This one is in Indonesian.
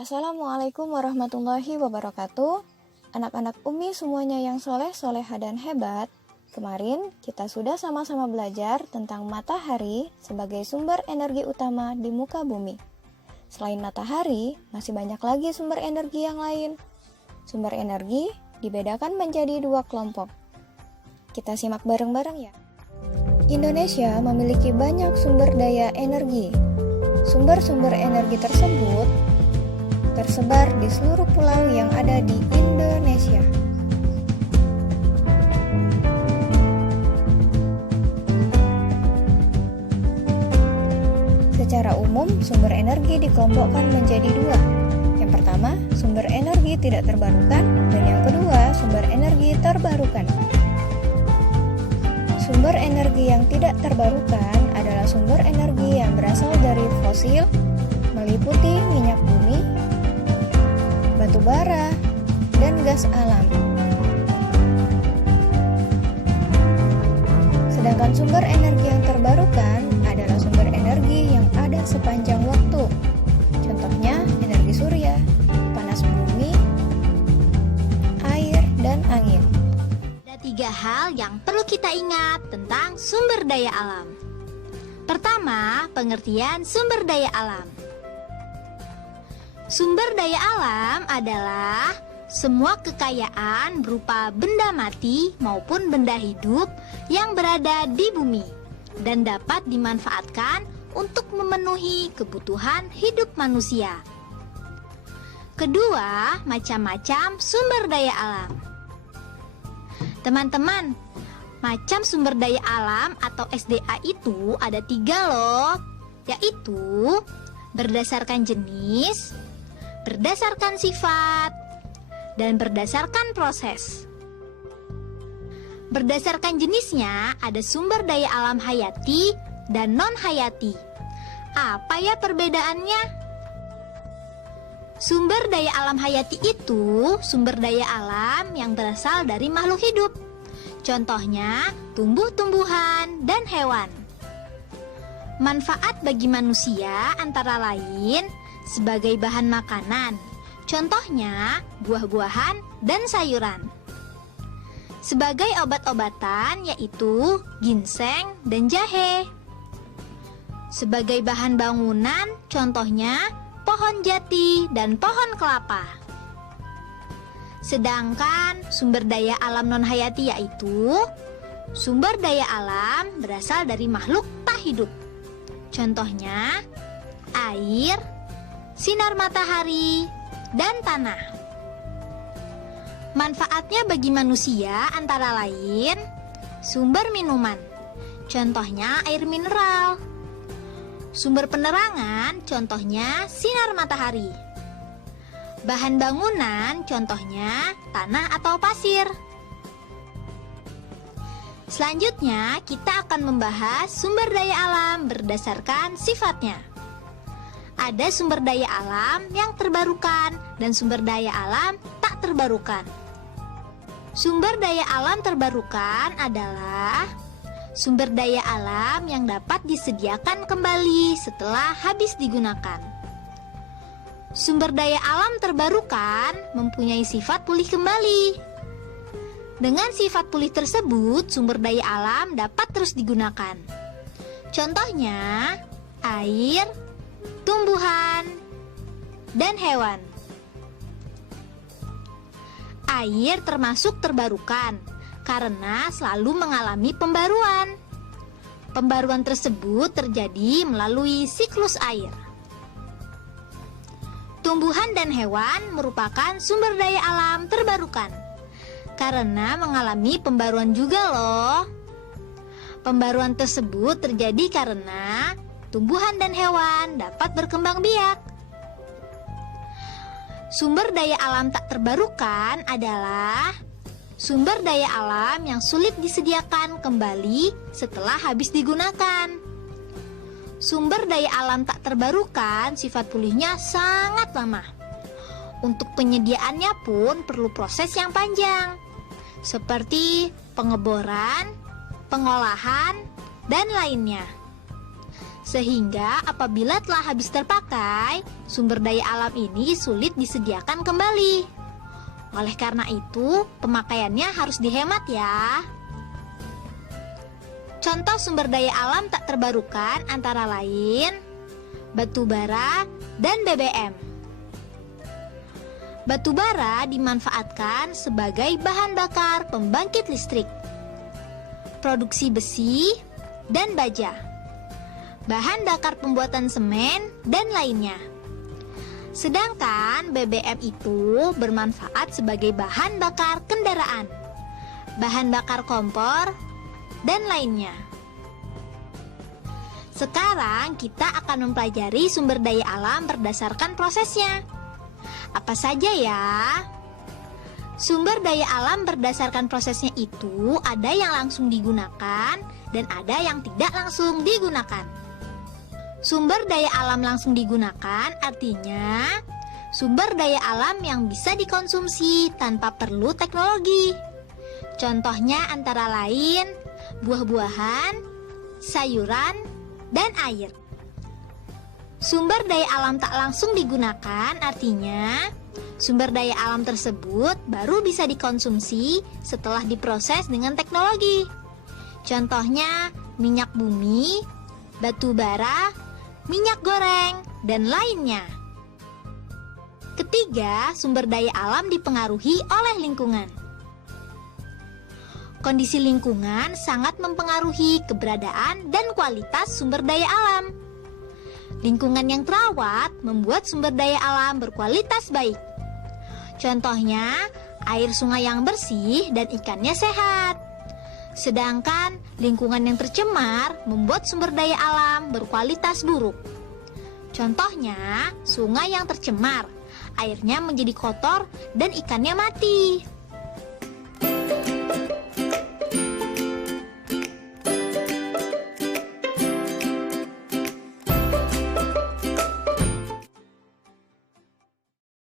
Assalamualaikum warahmatullahi wabarakatuh. Anak-anak Umi semuanya yang soleh, soleha dan hebat. Kemarin kita sudah sama-sama belajar tentang matahari sebagai sumber energi utama di muka bumi. Selain matahari, masih banyak lagi sumber energi yang lain. Sumber energi dibedakan menjadi dua kelompok. Kita simak bareng-bareng ya. Indonesia memiliki banyak sumber daya energi. Sumber-sumber energi tersebut tersebar di seluruh pulau yang ada di Indonesia. Secara umum, sumber energi dikelompokkan menjadi dua. Yang pertama, sumber energi tidak terbarukan, dan yang kedua, sumber energi terbarukan. Sumber energi yang tidak terbarukan adalah sumber energi yang berasal dari fosil, meliputi minyak bumi, batu bara, dan gas alam. Sedangkan sumber energi yang terbarukan adalah sumber energi yang ada sepanjang waktu. Contohnya energi surya, panas bumi, air, dan angin. Ada 3 hal yang perlu kita ingat tentang sumber daya alam. Pertama, pengertian sumber daya alam. Sumber daya alam adalah semua kekayaan berupa benda mati maupun benda hidup yang berada di bumi dan dapat dimanfaatkan untuk memenuhi kebutuhan hidup manusia. Kedua, macam-macam sumber daya alam. Teman-teman, macam sumber daya alam atau SDA itu ada 3 loh, yaitu berdasarkan jenis, berdasarkan sifat, dan berdasarkan proses. Berdasarkan jenisnya ada sumber daya alam hayati dan non-hayati. Apa ya perbedaannya? Sumber daya alam hayati itu sumber daya alam yang berasal dari makhluk hidup. Contohnya tumbuh-tumbuhan dan hewan. Manfaat bagi manusia antara lain sebagai bahan makanan, contohnya buah-buahan dan sayuran. Sebagai obat-obatan yaitu ginseng dan jahe. Sebagai bahan bangunan, contohnya pohon jati dan pohon kelapa. Sedangkan sumber daya alam non-hayati yaitu sumber daya alam berasal dari makhluk tak hidup. Contohnya air, sinar matahari, dan tanah. Manfaatnya bagi manusia antara lain sumber minuman, contohnya air mineral. Sumber penerangan, contohnya sinar matahari. Bahan bangunan, contohnya tanah atau pasir. Selanjutnya, kita akan membahas sumber daya alam berdasarkan sifatnya. Ada sumber daya alam yang terbarukan dan sumber daya alam tak terbarukan. Sumber daya alam terbarukan adalah sumber daya alam yang dapat disediakan kembali setelah habis digunakan. Sumber daya alam terbarukan mempunyai sifat pulih kembali. Dengan sifat pulih tersebut, sumber daya alam dapat terus digunakan. Contohnya, air, tumbuhan, dan hewan. Air termasuk terbarukan karena selalu mengalami pembaruan. Pembaruan tersebut terjadi melalui siklus air. Tumbuhan dan hewan merupakan sumber daya alam terbarukan karena mengalami pembaruan juga loh. Pembaruan tersebut terjadi karena tumbuhan dan hewan dapat berkembang biak. Sumber daya alam tak terbarukan adalah sumber daya alam yang sulit disediakan kembali setelah habis digunakan. Sumber daya alam tak terbarukan sifat pulihnya sangat lama. Untuk penyediaannya pun perlu proses yang panjang, seperti pengeboran, pengolahan, dan lainnya. Sehingga apabila telah habis terpakai, sumber daya alam ini sulit disediakan kembali. Oleh karena itu, pemakaiannya harus dihemat ya. Contoh sumber daya alam tak terbarukan antara lain batu bara dan BBM. Batu bara dimanfaatkan sebagai bahan bakar pembangkit listrik, produksi besi dan baja, bahan bakar pembuatan semen, dan lainnya. Sedangkan BBM itu bermanfaat sebagai bahan bakar kendaraan, bahan bakar kompor, dan lainnya. Sekarang kita akan mempelajari sumber daya alam berdasarkan prosesnya. Apa saja ya? Sumber daya alam berdasarkan prosesnya itu ada yang langsung digunakan dan ada yang tidak langsung digunakan. Sumber daya alam langsung digunakan artinya sumber daya alam yang bisa dikonsumsi tanpa perlu teknologi. Contohnya antara lain buah-buahan, sayuran, dan air. Sumber daya alam tak langsung digunakan artinya sumber daya alam tersebut baru bisa dikonsumsi setelah diproses dengan teknologi. Contohnya minyak bumi, batu bara, minyak goreng, dan lainnya. Ketiga, sumber daya alam dipengaruhi oleh lingkungan. Kondisi lingkungan sangat mempengaruhi keberadaan dan kualitas sumber daya alam. Lingkungan yang terawat membuat sumber daya alam berkualitas baik. Contohnya, air sungai yang bersih dan ikannya sehat. Sedangkan lingkungan yang tercemar membuat sumber daya alam berkualitas buruk. Contohnya, sungai yang tercemar, airnya menjadi kotor dan ikannya mati.